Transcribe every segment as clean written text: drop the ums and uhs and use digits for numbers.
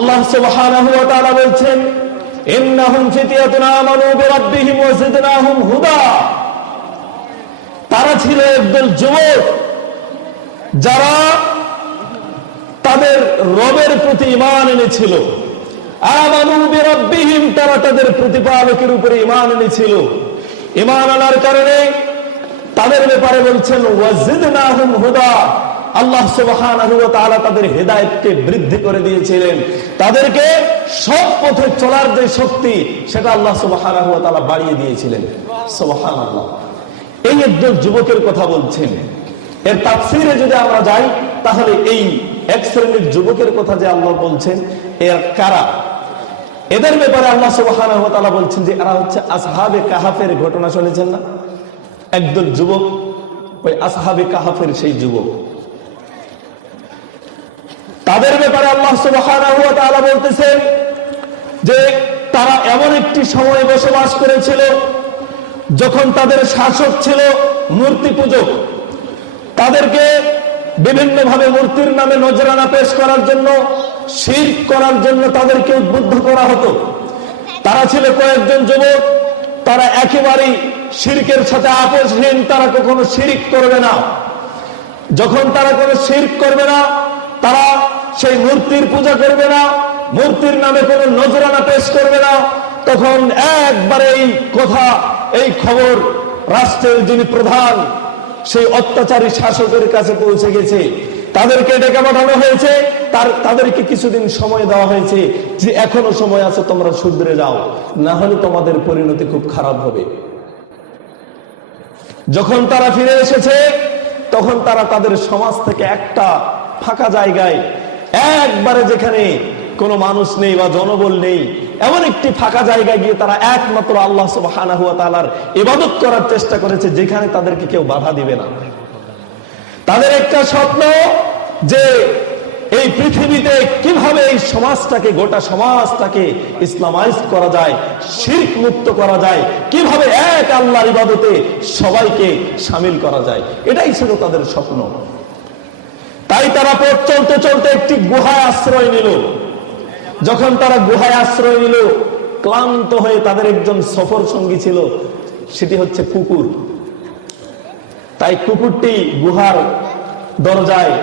আল্লাহ সুবহানাহু ওয়া তাআলা বলছেন, ইন্নাহুম ফিতয়াতুন আমানু বিরাব্বিহিম ওয়া জিদনাহুম হুদা। তারা ছিল একদল যুবক যারা তাদের রবের প্রতি ঈমান এনেছিল। আমানু বিরাব্বিহিম, তারা তাদের প্রতিপালকের উপরে ঈমান এনেছিল। ঈমান আনার কারণে তাদের ব্যাপারে বলছেন ওয়া জিদনাহুম হুদা, আল্লাহ সুবহানাহু ওয়া তাআলা তাদের হেদায়েতকে বৃদ্ধি করে দিয়েছিলেন। তাদেরকে সৎ পথে চলার যে শক্তি, সেটা আল্লাহ সুবহানাহু ওয়া তাআলা বাড়িয়ে দিয়েছিলেন। সুবহানাল্লাহ। এই একজন যুবকের কথা বলছেন। এর তাফসীরে যদি আমরা যাই, তাহলে এই এক শ্রেণীর যুবকের কথা যে আল্লাহ বলছেন, এর কারা? এদের ব্যাপারে আল্লাহ সুবহানাহু ওয়া তাআলা বলছেন যে এরা হচ্ছে আসহাবে কাহাফের ঘটনা শুনেছেন না? একদল যুবক, ওই আসহাবে কাহাফের সেই যুবক। তাদের ব্যাপারে আল্লাহ সুবহানাহু ওয়া তাআলা বলতেছেন যে তারা এমন একটি সময় বসবাস করেছিল যখন তাদের শাসক ছিল মূর্তি পূজক। তাদেরকে বিভিন্ন ভাবে মূর্তির নামে নজরানা পেশ করার জন্য, শিরক করার জন্য তাদেরকে উদ্বুদ্ধ করা হতো। তারা ছিল কয়েকজন যুবক, তারা একেবারেই শিরকের সাথে আপোষহীন, তারা কখনো শিরক করবে না। যখন তারা কোনো শিরক করবে না, তারা সেই মূর্তির পূজা করবে না, মূর্তির নামে কোনো নজরানা পেশ করবে না, তখন একবারে এই কথা, এই খবর রাষ্ট্রের যিনি প্রধান, সেই অত্যাচারী শাসকের কাছে পৌঁছে গেছে। তাদেরকে ডেকে পাঠানো হয়েছে, তাদেরকে কিছুদিন সময় দেওয়া হয়েছে যে এখনো সময় আছে, তোমরা শুধরে যাও, না হলে তোমাদের পরিণতি খুব খারাপ হবে। যখন তারা ফিরে এসেছে, তখন তারা তাদের সমাজ থেকে একটা ফাঁকা জায়গায়, একবারে যেখানে কোনো মানুষ নেই বা জনবল নেই, এমন একটি ফাঁকা জায়গায় গিয়ে তারা একমাত্র আল্লাহ সুবহানাহু ওয়া তাআলার ইবাদত করার চেষ্টা করেছে, যেখানে তাদেরকে কেউ বাধা দিবে না। তাদের একটা স্বপ্ন যে এই পৃথিবীতে কিভাবে এই সমাজটাকে, গোটা সমাজটাকে ইসলামাইজ করা যায়, শিরক মুক্ত করা যায়, কিভাবে এক আল্লাহর ইবাদতে সবাইকে শামিল করা যায়, এটাই ছিল তাদের স্বপ্ন। তাই তারা পথ চলতে চলতে একটি গুহায় আশ্রয় নিল। যখন তারা গুহায় আশ্রয় নিল, ক্লান্ত হয়ে তাদের একজন সফর সঙ্গী ছিল, সেটি হচ্ছে কুকুর। তাই কুকুরটি গুহার দরজায়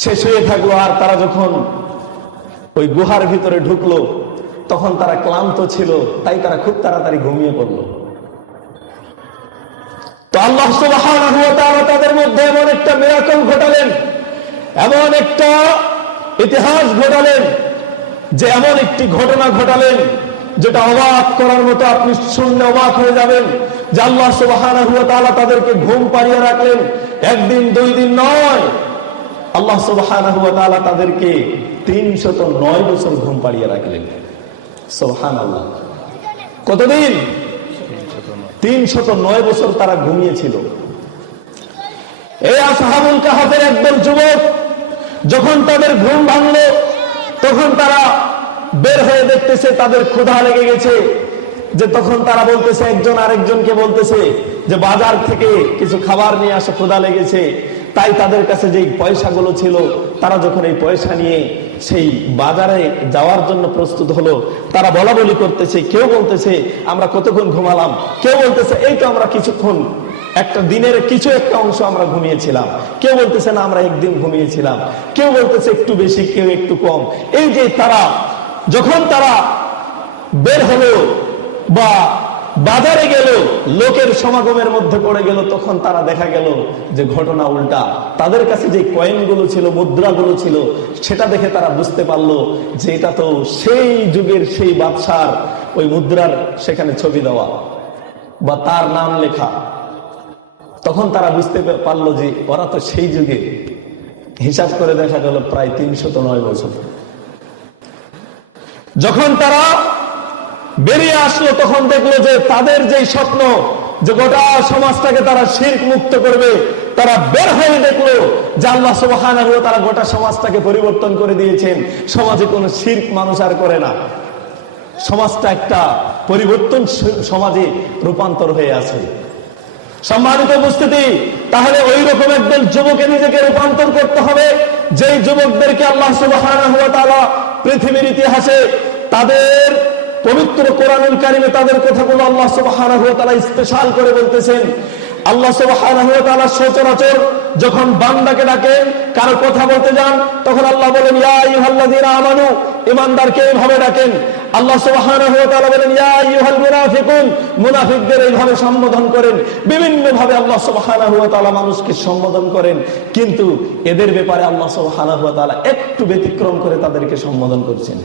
সে শুয়ে থাকলো। আর তারা যখন ওই গুহার ভিতরে ঢুকলো, তখন তারা ক্লান্ত ছিল, তাই তারা খুব তাড়াতাড়ি ঘুমিয়ে পড়লো। তো আল্লাহ সুবহানাহু ওয়া তাআলা তাদের মধ্যে এমন একটা মিরাকল ঘটালেন, এমন একটা ইতিহাস ঘটালেন, যে এমন একটি ঘটনা ঘটালেন যেটা অবাক করার মতো, আপনি শুনলে অবাক হয়ে যাবেন। যে আল্লাহ সুবহানাহু ওয়া তাআলা তাদেরকে ঘুম পাড়িয়ে রাখলেন, একদিন দুই দিন নয়, আল্লাহ সুবহানাহু ওয়া তাআলা তাদেরকে 309 বছর ঘুম পাড়িয়ে রাখলেন। সুবহানাল্লাহ। কতদিন? 309 বছর তারা ঘুমিয়েছিল। এই আসহাবুল কাহাফের একদল যুবক যখন তাদের ঘুম ভাঙলো, তখন তারা বের হয়ে দেখতেছে তাদের ক্ষুধা লেগে গেছে। যে তখন তারা বলতেছে, একজন আরেকজনকে বলতেছে যে বাজার থেকে কিছু খাবার নিয়ে আসো, ক্ষুধা লেগেছে। তাই তাদের কাছে যেই পয়সাগুলো ছিল, তারা যখন এই পয়সা নিয়ে সেই বাজারে যাওয়ার জন্য প্রস্তুত হলো, তারা বলা বলি করতেছে। কেউ বলতেছে আমরা কতক্ষণ ঘুমালাম, কেউ বলতেছে এই তো আমরা কিছুক্ষণ, একটা দিনের কিছু একটা অংশ আমরা ঘুমিয়েছিলাম, কেউ বলতেছে না আমরা একদিন ঘুমিয়েছিলাম, কেউ বলতেছে একটু বেশি, কেউ একটু কম। এই যে তারা যখন তারা বের হলো বা বাজারে গেল, লোকের সমাগমের মধ্যে পড়ে গেল, তখন তারা দেখা গেল যে ঘটনা উল্টা। তাদের কাছে যে কয়েনগুলো ছিল, মুদ্রাগুলো ছিল, সেটা দেখে তারা বুঝতে পারলো যে এটা তো সেই যুগের সেই বাদশার ওই মুদ্রার সেখানে ছবি দেওয়া বা তার নাম লেখা। তখন তারা বুঝতে পারলো যে ওরা তো সেই যুগে, হিসাব করে দেখা গেল প্রায় 309 বছর। যখন তারা বেরিয়ে আসলো, তখন দেখলো যে তাদের যেই স্বপ্ন যে গোটা সমাজটাকে তারা শিরক মুক্ত করবে, তারা বের হয়ে দেখলো যে আল্লাহ সুবহানাহু ওয়া তাআলা গোটা সমাজটাকে পরিবর্তন করে দিয়েছেন। সমাজে কোনো শিরক মানুষ আর করে না, সমাজটা একটা পরিবর্তন সমাজে রূপান্তর হয়ে আছে। সম্মানিত উপস্থিতি, তাহলে ওই রকম একদল যুবকে নিজেকে রূপান্তর করতে হবে যে যুবকদেরকে আল্লাহ সুবহানাহু ওয়া তাআলা পৃথিবীর ইতিহাসে তাদের পবিত্র কোরআনুল কারিমে তাদের কথাগুলো আল্লাহ সুবহানাহু ওয়া তাআলা স্পেশাল করে বলতেছেন। আল্লাহ সুবহানাহু ওয়া তাআলা সচরাচর যখন বান্দাকে ডাকেন, কারো কথা বলতে যান, তখন আল্লাহ বলেন ইয়া আইয়ুহাল্লাযীনা আমানু, ঈমানদারকে এইভাবে ডাকেন। আল্লাহ সুবহানাহু ওয়া তাআলা বলেন ইয়া আইয়ুহাল মুনাফিকুন, মুনাফিকদের এইভাবে সম্বোধন করেন। বিভিন্ন ভাবে আল্লাহ সুবহানাহু ওয়া তাআলা মানুষকে সম্বোধন করেন, কিন্তু এদের ব্যাপারে আল্লাহ সুবহানাহু ওয়া তাআলা একটু ব্যতিক্রম করে তাদেরকে সম্বোধন করছেন।